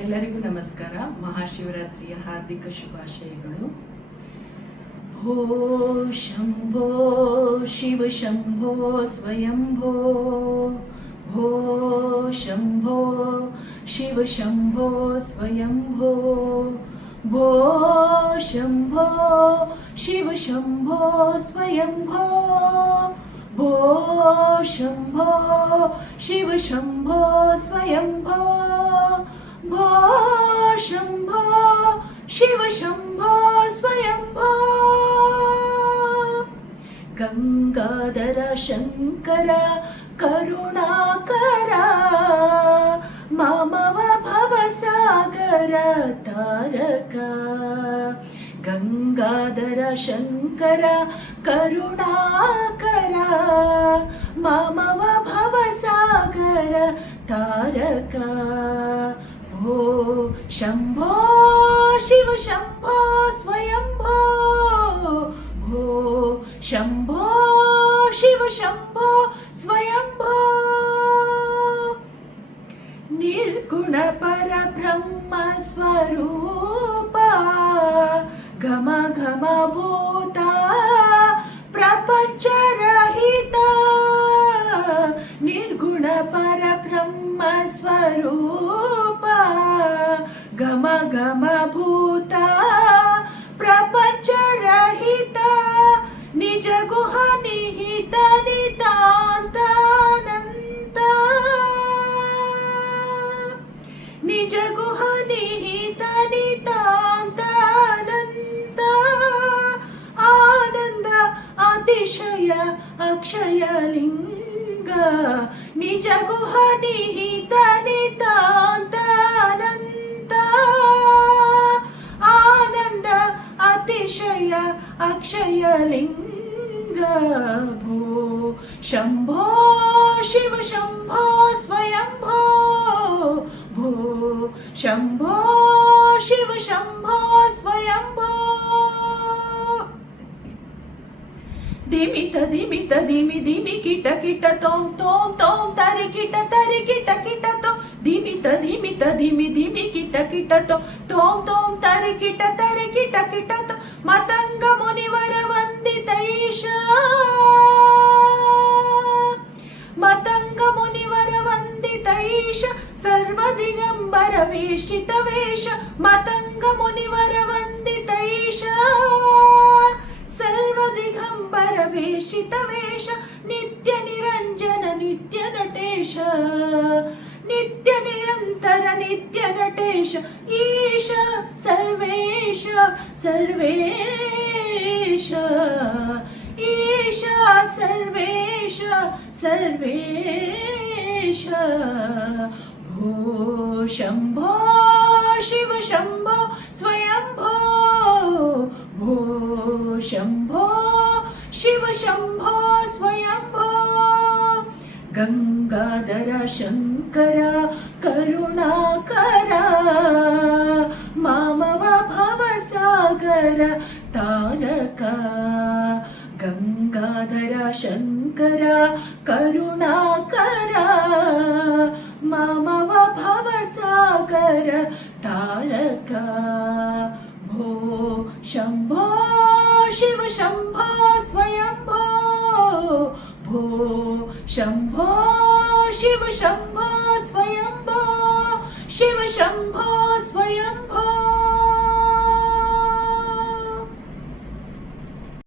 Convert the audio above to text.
ಎಲ್ಲರಿಗೂ ನಮಸ್ಕಾರ. ಮಹಾಶಿವರಾತ್ರಿಯ ಹಾರ್ದಿಕ ಶುಭಾಶಯಗಳು. ಭೋ ಶಂಭೋ ಶಿವ ಶಂಭೋ ಸ್ವಯಂಭೋ, ಭೋ ಶಂಭೋ ಶಿವ ಶಂಭೋ ಸ್ವಯಂಭೋ, ಭೋ ಶಂಭೋ ಶಿವ ಶಂಭೋ ಸ್ವಯಂಭೋ, ಭೋ ಶಂಭೋ ಶಿವ ಶಂಭೋ ಸ್ವಯಂಭೋ, ಭೋ ಶಂಭೋ ಶಿವ ಶಂಭೋ ಸ್ವಯಂಭೋ. ಗಂಗಾಧರ ಶಂಕರ ಕರುಣಾಕರ, ಮಾಮವ ಭವಸಾಗರ ತಾರಕ. ಗಂಗಾಧರ ಶಂಕರ ಕರುಣಾಕರ, ಮಾಮವ ಭವಸಾಗರ ತಾರಕ. ಭೋ ಶಂಭೋ ಶಿವ ಶಂಭೋ ಸ್ವಯಂಭೋ, ಭೋ ಶಂಭೋ ಶಿವ ಶಂಭೋ ಸ್ವಯಂಭೋ. ನಿರ್ಗುಣ ಪರಬ್ರಹ್ಮ ಸ್ವರೂಪ, ಘಮ ಘಮ ಭೂತ ಪ್ರಪಂಚ ರಹಿತ. ನಿರ್ಗುಣ ಪರಬ್ರಹ್ಮ ಸ್ವರೂಪ, ಘಮ ಘಮ ಭೂತ ಪ್ರಪಂಚ ರಹಿತ. ನಿಜ ಗುಹ ನಿಹಿತ ನಿತಾಂತಾನಂತ, ನಿಜ ಗುಹ ನಿಹಿತ ನಿತಾಂತಾನಂತ. ಆನಂದ ಅತಿಶಯ ಅಕ್ಷಯ ಲಿಂಗ, ನಿಜ ಗುಹ ನಿಹಿತ ನಿತಾಂತಾನಂತ. ಆನಂದ ಅತಿಶಯ ಅಕ್ಷಯ ಲಿಂಗ. ಭೋ ಶಂಭೋ ಶಿವ ಶಂಭೋ ಸ್ವಯಂಭೋ, ಭೋ ಶಂಭೋ ಶಿವ ಶಂಭೋ ಸ್ವಯಂಭೋ. ಧಿಮಿತ ಧಿಮಿತ ಧಿಮಿ ಧಿಮಿ ಕಿಟ ಕಿಟ ತೋಂ ತೋಂ ತೋಂ ತರಿ ಕಿಟ ಕಿಟ ತೋ. ಧಿಮಿತ ಧಿಮಿತ ಧಿಮಿ ಧಿಮಿ ಕಿಟ ತೋ ತೋಂ ತೋಂ ತರಿ ಕಿಟ ತೋ. ಮತಂಗ ಮುನಿವರ ವಂದಿತೈಷ, ಮತಂಗ ಮುನಿವರ ವಂದಿತೈಷ. ಸರ್ವ ದಿಗಂಬರ ವೇಷಿತ ವೇಷ, ಮತಂಗ ಮುನಿವರ ವಂದಿತೈಷ. ಸರ್ವ ದಿಗಂಬರ ವೇಷಿತ ವೇಷ, ನಿತ್ಯ ನಿರಂಜನ ನಿತ್ಯ ನಟೇಶ, ನಿತ್ಯ ನಿರಂತರ ನಿತ್ಯ ನಟೇಶ. ಈಶ ಸರ್ವೇಶ ಸರ್ವೇಶ, ಈಶ ಸರ್ವೇಶ ಸರ್ವೇಶ. ಭೋ ಶಂಭೋ ಶಿವ ಶಂಭೋ ಸ್ವಯಂಭೋ, ಭೋ ಶಂಭೋ ಶಿವ ಶಂಭೋ ಸ್ವಯಂಭೋ. ಗಂಗಾಧರ ಶಂಕರ ಕರುಣಾಕರ, ಮಾಮವ ಭವಸಾಗರ ತಾರಕ. ಗಂಗಾಧರ ಶಂಕರ ಕರುಣಾಕರ, ಮಾಮವ ಭವಸಾಗರ ತಾರಕ. ಭೋ ಶಂಭೋ ಶಿವ ಶಂಭೋ ಸ್ವಯಂಭೋ, ಭೋ ಶಂಭೋ ಶಿವ ಶಂಭೋ ಸ್ವಯಂಭೋ, ಶಿವ ಶಂಭೋ